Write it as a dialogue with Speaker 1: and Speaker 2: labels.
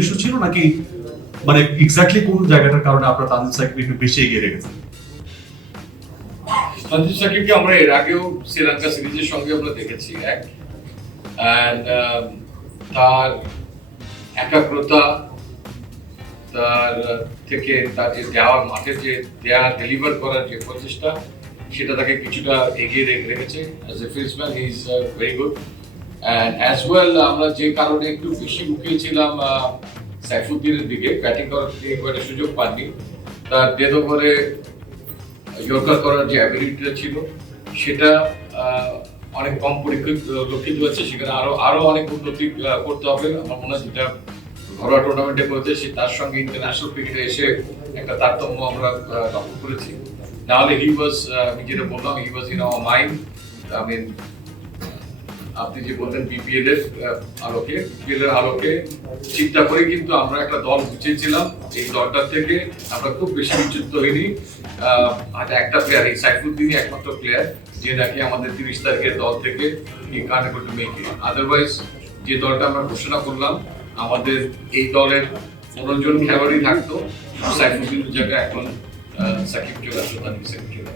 Speaker 1: Issue ছিল নাকি মানে এক্স্যাক্টলি কোন জায়গাটার কারণে আপনার তানজিম সাকিব একটু বেশি এগিয়ে রেখেছেন?
Speaker 2: সঞ্জু সাকিবকে আমরা এর আগেও শ্রীলঙ্কা সিরিজের সঙ্গে আমরা দেখেছি, এক। অ্যান্ড তার একাগ্রতা, তার থেকে তার যে দেওয়ার মাঠে যে দেয়া ডেলিভার করার যে প্রচেষ্টা, সেটা তাকে কিছুটা এগিয়ে রেখেছে। As a fieldsman is very good as well আমরা যে কারণে একটু বেশি মুখিয়েছিলাম আহ, সাইফুদ্দিনের দিকে ব্যাটিং করার তিনি খুব একটা সুযোগ পাননি। তার ডেথ ওভারে ইয়র্কার করার যে অ্যাবিলিটিটা ছিল সেটা অনেক কম পরীক্ষিত লক্ষিত হচ্ছে সেখানে আরও আরও অনেক উন্নতি করতে হবে। আমার মনে হয় যেটা ঘরোয়া টুর্নামেন্টে করেছে সে তার সঙ্গে ইন্টারন্যাশনাল ক্রিকেটে এসে একটা তারতম্য আমরা লক্ষ্য করেছি। নাহলে হি ওয়াজ আমি যেটা বললাম he was in our mind I mean আপনি যে বললেন বিপিএল এর আলোকে বিপিএল এর আলোকে চিন্তা করে কিন্তু আমরা একটা দল বুঝেছিলাম এই দলটার থেকে আমরা খুব বেশি বিচ্যুত হইনি। হয়তো একটা প্লেয়ার এই সাইফুদ্দিনই একমাত্র প্লেয়ার যে নাকি আমাদের তিরিশ তারিখের দল থেকে কান এবল টু মেক আদারওয়াইজ যে দলটা আমরা ঘোষণা করলাম, আমাদের এই দলের পনেরো জন খেলোয়াড়ই থাকতো। সাইফুদ্দিনের জায়গায় এখন সাকিব চলে আসলো, তানভীর সাকিব চলে